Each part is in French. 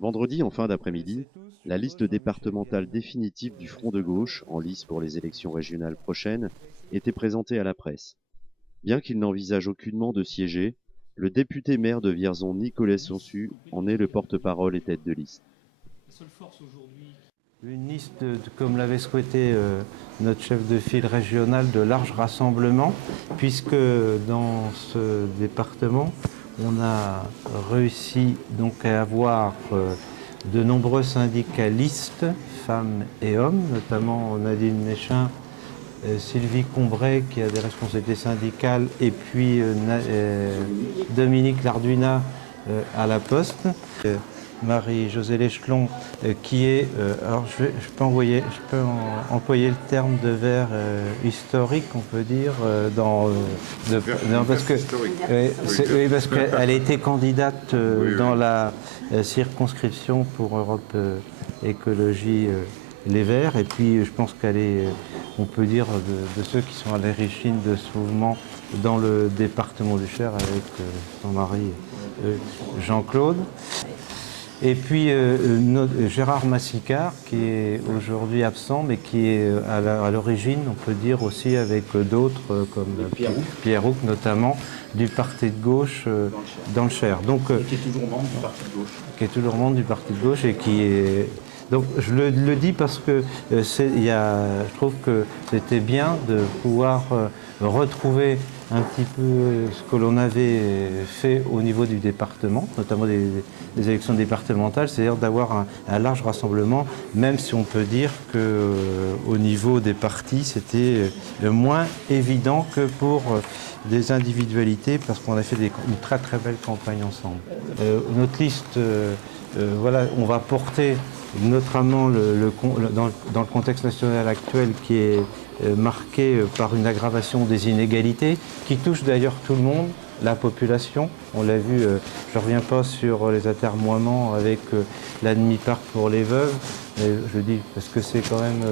Vendredi, en fin d'après-midi, la liste départementale définitive du Front de gauche, en lice pour les élections régionales prochaines, était présentée à la presse. Bien qu'il n'envisage aucunement de siéger, le député maire de Vierzon, Nicolas Sansu, en est le porte-parole et tête de liste. Une liste, comme l'avait souhaité notre chef de file régional, de large rassemblement, puisque dans ce département, on a réussi donc à avoir de nombreux syndicalistes, femmes et hommes, notamment Nadine Méchin, Sylvie Combray qui a des responsabilités syndicales, et puis Dominique Larduina à la Poste. Marie-Josée Léchelon, qui est, alors je peux employer le terme de vers historique, on peut dire, parce que oui, parce qu'elle a été candidate dans la circonscription pour Europe Écologie Les Verts, et puis je pense qu'elle est, on peut dire, de ceux qui sont à l'origine de ce mouvement dans le département du Cher avec son mari Jean-Claude. Et puis Gérard Massicard, qui est aujourd'hui absent, mais qui est à l'origine, on peut dire aussi avec d'autres, comme Pierre Rouc notamment, du parti de gauche dans le Cher. Donc, et qui est toujours membre du parti de gauche. Qui est toujours membre du parti de gauche et qui est... Donc je le dis parce que je trouve que c'était bien de pouvoir retrouver un petit peu ce que l'on avait fait au niveau du département, notamment des élections départementales, c'est-à-dire d'avoir un large rassemblement, même si on peut dire qu'au niveau des partis, c'était moins évident que pour des individualités, parce qu'on a fait une très très belle campagne ensemble. Notre liste, voilà, on va porter notamment dans le contexte national actuel qui est marqué par une aggravation des inégalités, qui touche d'ailleurs tout le monde, la population. On l'a vu, je ne reviens pas sur les atermoiements avec la demi-part pour les veuves, je dis parce que c'est quand même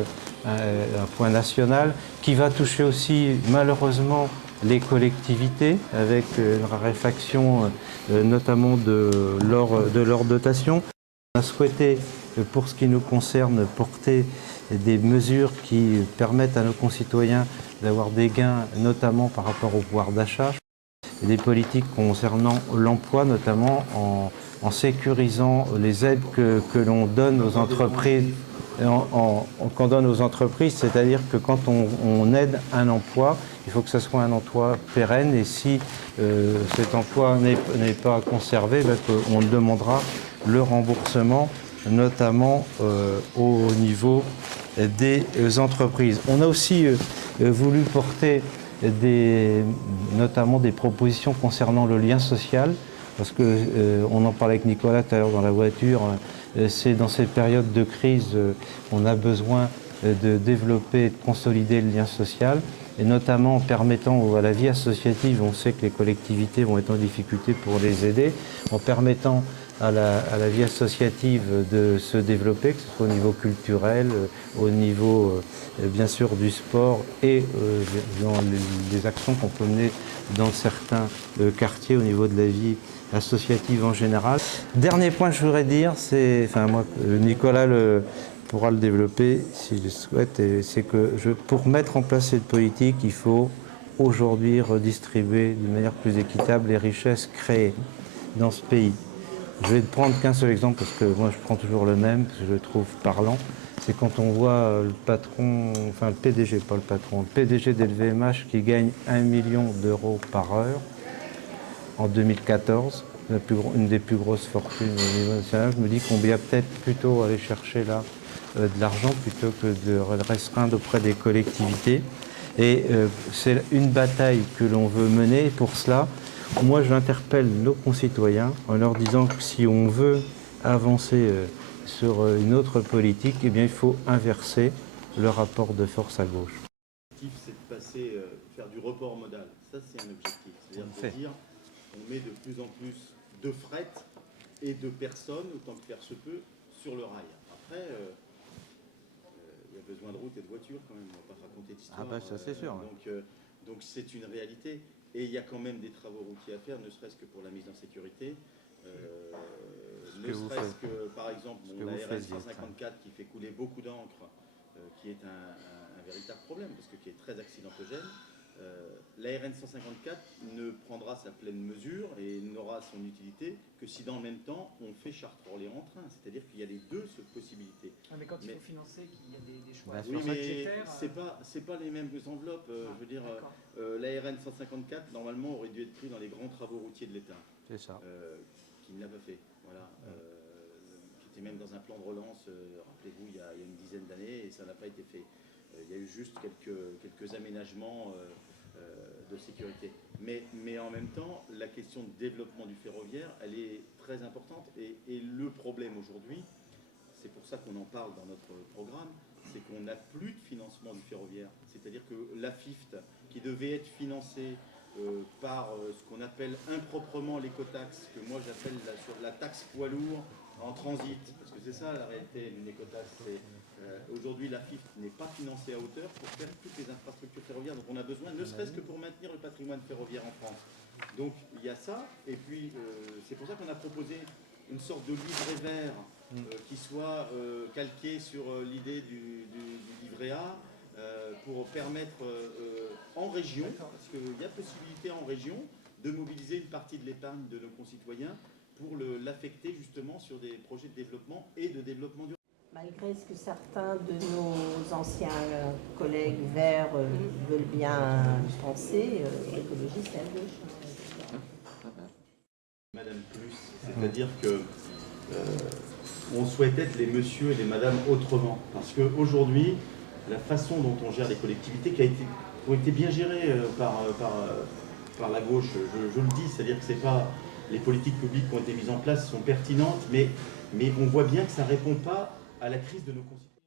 un point national, qui va toucher aussi malheureusement les collectivités avec une raréfaction notamment de leur dotation. On a souhaité, pour ce qui nous concerne, porter des mesures qui permettent à nos concitoyens d'avoir des gains, notamment par rapport au pouvoir d'achat. Des politiques concernant l'emploi, notamment en sécurisant les aides que l'on donne aux entreprises, qu'on donne aux entreprises, c'est-à-dire que quand on aide un emploi, il faut que ce soit un emploi pérenne, et si cet emploi n'est pas conservé, on demandera le remboursement, notamment au niveau des entreprises. On a aussi voulu porter notamment des propositions concernant le lien social, parce qu'on en parlait avec Nicolas tout à l'heure dans la voiture, c'est dans ces périodes de crise, on a besoin de développer et de consolider le lien social, et notamment en permettant à la vie associative, on sait que les collectivités vont être en difficulté pour les aider, en permettant à la vie associative de se développer, que ce soit au niveau culturel, au niveau bien sûr du sport et dans les actions qu'on peut mener dans certains quartiers au niveau de la vie associative en général. Dernier point que je voudrais dire, c'est, enfin moi, Nicolas pourra le développer s'il le souhaite, c'est que pour mettre en place cette politique, il faut aujourd'hui redistribuer d'une manière plus équitable les richesses créées dans ce pays. Je vais prendre qu'un seul exemple, parce que moi je prends toujours le même, parce que je le trouve parlant. C'est quand on voit le patron, enfin le PDG, pas le patron, le PDG d'LVMH qui gagne 1 million d'euros par heure en 2014, une des plus grosses fortunes au niveau national. Je me dis qu'on va peut-être plutôt aller chercher là de l'argent plutôt que de restreindre auprès des collectivités. Et c'est une bataille que l'on veut mener. Pour cela, moi, j'interpelle nos concitoyens en leur disant que si on veut avancer sur une autre politique, eh bien, il faut inverser le rapport de force à gauche. L'objectif, c'est de passer, faire du report modal. Ça, c'est un objectif. C'est-à-dire de dire on met de plus en plus de fret et de personnes, autant que faire se peut, sur le rail. Après, il y a besoin de routes et de voitures quand même. On ne va pas raconter d'histoire. Ah bah ça, c'est sûr. Donc c'est une réalité. Et il y a quand même des travaux routiers à faire, ne serait-ce que pour la mise en sécurité. Ne serait-ce que, par exemple, la RN 154 qui fait couler beaucoup d'encre, qui est un véritable problème, parce que qui est très accidentogène. La RN 154 ne prendra sa pleine mesure et n'aura son utilité que si dans le même temps on fait Chartres-Orléans en train. C'est-à-dire qu'il y a les deux possibilités. Ah, mais quand il faut financer, qu'il y a des choix. Oui, mais c'est pas les mêmes enveloppes. Je veux dire, la RN 154 normalement aurait dû être pris dans les grands travaux routiers de l'État. C'est ça. Qui ne l'a pas fait. Voilà. Qui était même dans un plan de relance, rappelez-vous, il y a une dizaine d'années, et ça n'a pas été fait. Il y a eu juste quelques aménagements de sécurité. Mais en même temps, la question de développement du ferroviaire, elle est très importante. Et le problème aujourd'hui, c'est pour ça qu'on en parle dans notre programme, c'est qu'on n'a plus de financement du ferroviaire. C'est-à-dire que la FIFT, qui devait être financée par ce qu'on appelle improprement l'écotaxe, que moi j'appelle la taxe poids lourd en transit, parce que c'est ça la réalité d'une écotaxe. Aujourd'hui, la FIFT n'est pas financée à hauteur pour faire toutes les infrastructures ferroviaires dont on a besoin, ne serait-ce que pour maintenir le patrimoine ferroviaire en France. Donc il y a ça, et puis c'est pour ça qu'on a proposé une sorte de livret vert qui soit calqué sur l'idée du livret A, pour permettre en région, parce qu'il y a possibilité en région de mobiliser une partie de l'épargne de nos concitoyens pour l'affecter justement sur des projets de développement et de développement durable. Malgré ce que certains de nos anciens collègues verts veulent bien penser, l'écologie c'est à gauche. Madame Plus, c'est-à-dire que on souhaite être les messieurs et les madames autrement. Parce qu'aujourd'hui, la façon dont on gère les collectivités, qui ont été bien gérées par la gauche, je le dis, c'est-à-dire que c'est pas les politiques publiques qui ont été mises en place sont pertinentes, mais on voit bien que ça ne répond pas à la crise de nos concitoyens.